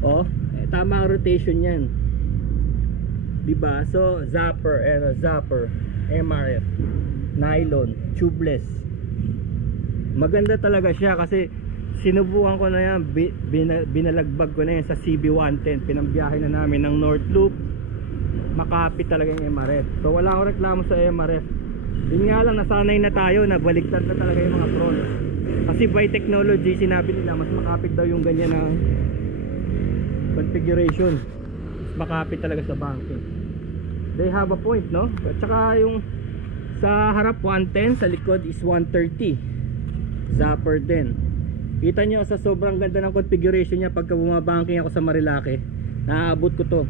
Oh, tama ang rotation yan, diba? So zapper, zapper, MRF, nylon, tubeless. Maganda talaga siya kasi sinubukan ko na yan, binalagbag ko na yan sa CB110. Pinambiyahe na namin ng North Loop, Makapit talaga yung MRF. So wala akong reklamo sa MRF. Yun nga lang, nasanay na tayo na baliktad na talaga yung mga Tron. Kasi by technology, sinabi nila mas makapit daw yung ganyan na configuration. Mas makapit talaga sa banking. They have a point, no? At saka yung sa harap 110, sa likod is 130. Zapper din. Kita nyo sa sobrang ganda ng configuration niya. Pagka bumabanking ako sa Marilake, naaabot ko to.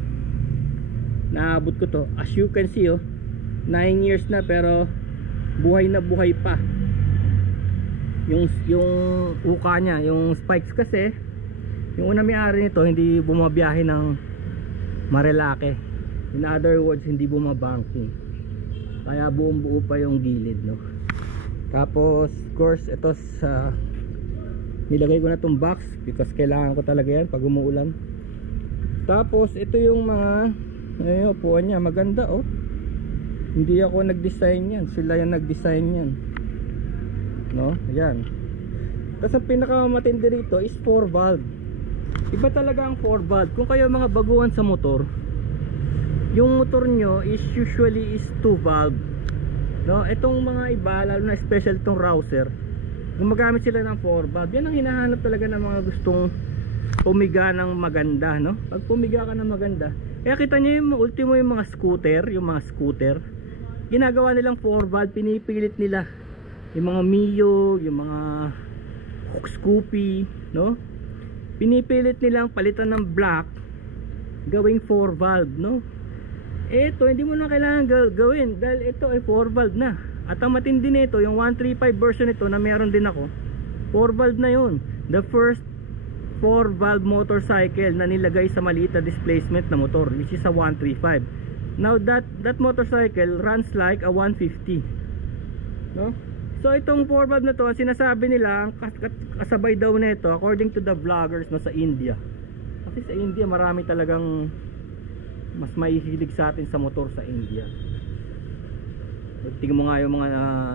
As you can see, 9 years na, pero buhay na buhay pa. Yung uka niya, yung spikes kasi, yung una may-ari nito hindi bumabiyahe ng Marilake. In other words, hindi bumabanking. Kaya buong buo pa yung gilid, no? Tapos of course ito sa nilagay ko na tong box because kailangan ko talaga yan pag umuulan. Tapos ito yung mga upuan niya, maganda, oh. Hindi ako nag-design yan, sila yung nag-design yan, no? Ayan. Tapos ang pinakamatindi rito is 4 valve. Iba talaga ang 4 valve. Kung kayo mga baguhan sa motor, yung motor nyo is usually is 2 valve, no? Itong mga iba, lalo na special itong Rouser, gumagamit sila ng 4 valve. Yan ang hinahanap talaga ng mga gustong pumiga ng maganda, no? Pag pumiga ka ng maganda, kaya kita nyo yung ultimo yung mga scooter, ginagawa nilang 4 valve, pinipilit nila. Yung mga Mio, yung mga Scoopy, no? Pinipilit nilang palitan ng black, gawing 4 valve, no? Ito, hindi mo na kailangan gawin dahil ito ay 4 valve na. At ang matindi nito, yung 135 version nito na meron din ako, 4 valve na yun. The first 4 valve motorcycle na nilagay sa maliit na displacement na motor, which is a 135. Now that motorcycle runs like a 150, no? So itong 4 valve na to, sinasabi nila ang kasabay daw nito according to the vloggers, no, sa India. Kasi sa India marami talagang mas mahihilig sa atin sa motor sa India. Tingnan mo nga yung mga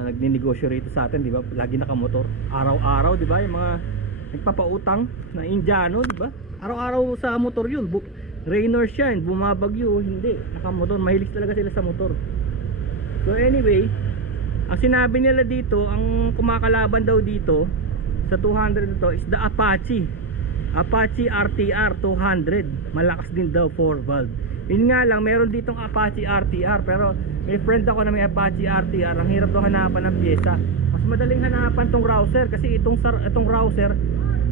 nagninegosyo rito sa atin, di ba? Lagi nakamotor, araw-araw, di ba? Yung mga nagpapautang na Indiano, di ba? Araw-araw sa motor yun. Rain or shine, bumabagyo, hindi, nakamotor. Mahilig talaga sila sa motor. So anyway, ang sinabi nila dito, ang kumakalaban daw dito sa 200 nito is the Apache RTR 200. Malakas din daw 4 valve. Yun nga lang, meron ditong Apache RTR, pero may friend ako na may Apache RTR. Ang hirap daw hanapan ng pyesa. Mas madaling hanapan tong Rouser, kasi itong Rouser,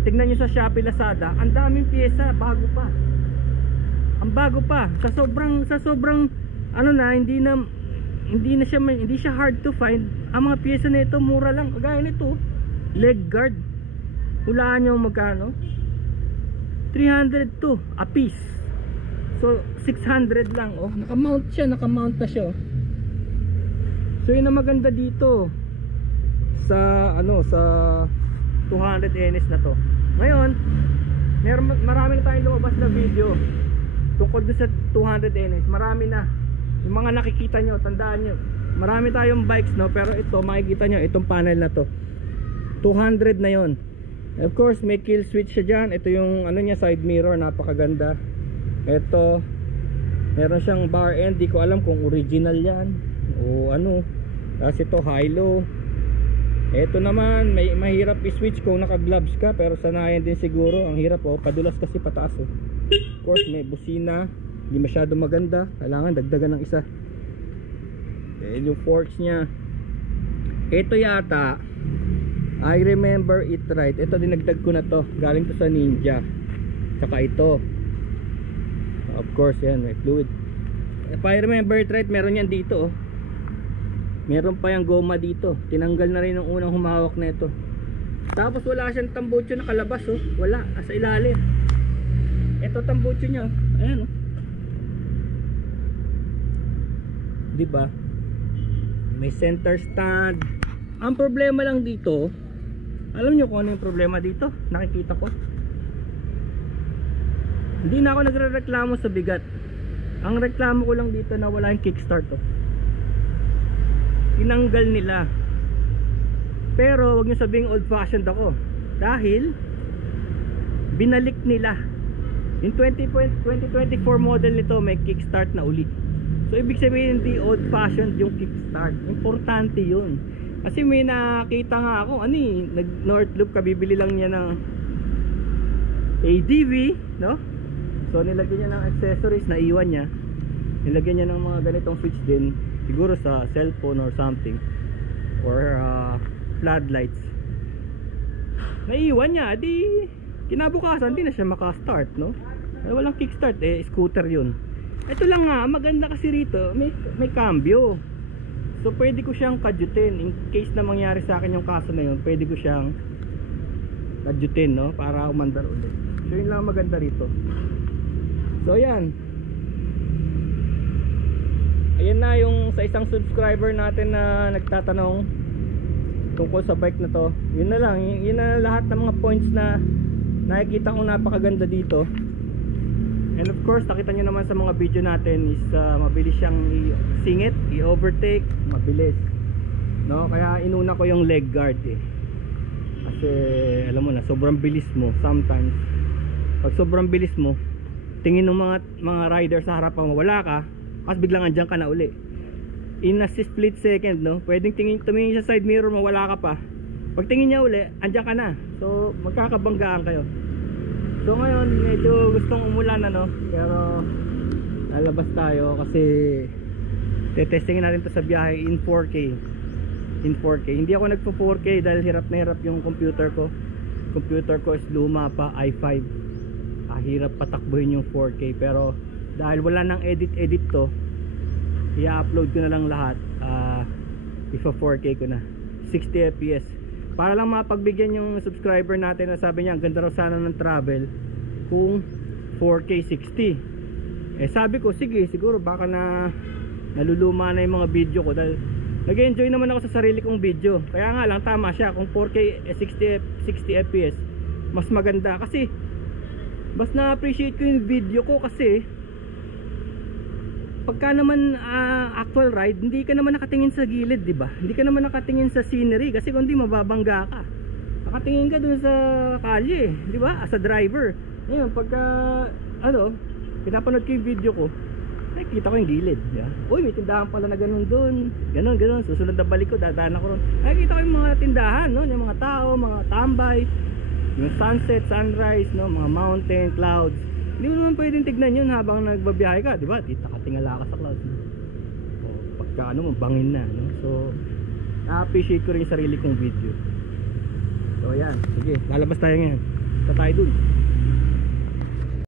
tignan nyo sa Shopee, Lazada, ang daming pyesa, bago pa. Ang bago pa. Sa sobrang ano na, hindi siya hard to find. Ang mga pyesa nito mura lang. Kagaya nito, leg guard. Hulaan nyo magkano? 302 a piece. So 600 lang, oh. Naka-mount na siya, oh. So yun ang maganda dito sa sa 200 NS na to. Ngayon, marami na tayong lumabas na video tungkol sa 200 NS. Marami na. Yung mga nakikita nyo, tandaan nyo, marami tayong bikes, no? Pero ito, makikita nyo, itong panel na to 200 na yon. Of course, may kill switch siya dyan. Ito yung niya, side mirror, napakaganda. Ito, meron siyang bar end. Di ko alam kung original yan o ano. Tapos ito, high-low. Ito naman, mahirap i-switch kung naka-gloves ka, pero sanayan din siguro. Ang hirap, oh, padulas kasi pataas, oh. Of course, may busina. Hindi masyado maganda, kailangan dagdagan ng isa. Yung forks nya, ito yata, I remember it right, ito dinagdag ko na to, galing to sa Ninja. Tsaka ito, of course yan, may fluid. If I remember it right, meron yan dito, oh. Meron pa yung goma dito. Tinanggal na rin ng unang humawak na ito. Tapos wala siyang tambucho na kalabas, oh. Wala, sa ilalim. Ito tambucho nya, ayan, oh. Diba? May center stand. Ang problema lang dito, alam nyo kung ano yung problema dito? Nakikita ko, Hindi na ako nagrereklamo sa bigat. Ang reklamo ko lang dito na wala yung kickstart to. Tinanggal nila. Pero wag niyo sabihing old fashioned ako, dahil binalik nila. Yung 2024 model nito may kickstart na uli. So ibig sabihin hindi old fashioned yung kickstart. Importante yun. Kasi may nakita nga ako, nag North Loop, kabibili lang niya ng ADV, no? So nilagyan niya ng accessories, naiwan niya. Nilagyan niya ng mga ganitong switch din, siguro sa cellphone or something, or floodlights. Naiwan niya, di kinabukasan di na siya maka-start, no? Ay, walang kickstart, scooter yun. Ito lang nga, maganda kasi rito, may cambio. So pwede ko siyang kadyutin in case na mangyari sa akin yung kaso na yun. Pwede ko siyang kadyutin, no, para umandar ulit. So yun lang maganda rito. So yan, ayan na yung sa isang subscriber natin na nagtatanong tungkol sa bike na to. Yun na lang, yun na lahat ng mga points na nakikita kong napakaganda dito. And of course, nakita nyo naman sa mga video natin is mabilis siyang i-singit, i-overtake, mabilis, no? Kaya inuna ko yung leg guard kasi alam mo na, sobrang bilis mo. Sometimes pag sobrang bilis mo, tingin ng mga rider sa harapan mo, wala ka, kasi biglang andyan ka na uli. In a split second, no? Pwedeng tumingin sa side mirror mo, wala ka pa. Pag tingin niya uli, andyan ka na. So magkakabanggaan kayo. So ngayon, medyo gustong umulan, ano? Pero lalabas tayo kasi tetestingin natin to sa biyahe in 4K. In 4K. Hindi ako nagpo 4K dahil hirap na hirap yung computer ko. Computer ko is luma pa, i5. Hirap patakbuhin yung 4K, pero dahil wala nang edit to, i-upload ko na lang lahat. Ipa 4K ko na 60 fps para lang mapagbigyan yung subscriber natin na sabi niya ang ganda raw sana ng travel kung 4K 60. Sabi ko sige, siguro baka naluluma na yung mga video ko dahil nag-enjoy naman ako sa sarili kong video. Kaya nga lang, tama siya kung 4K 60 fps mas maganda, kasi mas na-appreciate ko yung video ko. Kasi pagka naman actual ride, hindi ka naman nakatingin sa gilid, di ba? Hindi ka naman nakatingin sa scenery, kasi kung di mababangga ka. Nakatingin ka dun sa kalye, di ba? As a driver. Ngayon, pagka pinapanood ko yung video ko, nakikita ko yung gilid, di ba? Uy, may tindahan pala na ganun dun, ganun. Susunod na balik ko, dadaan ako ron. Nakikita ko yung mga tindahan, no? Yung mga tao, mga tambay, yung sunset, sunrise, no, mga mountain, clouds. Hindi mo naman pwedeng tignan yun habang nagbabiyahe ka, di ba? Nakatingala ka sa clouds, no? O pagka bangin na, no? So na-appreciate ko rin yung sarili kong video. So yan, sige, lalabas tayo ngayon. Punta tayo dun.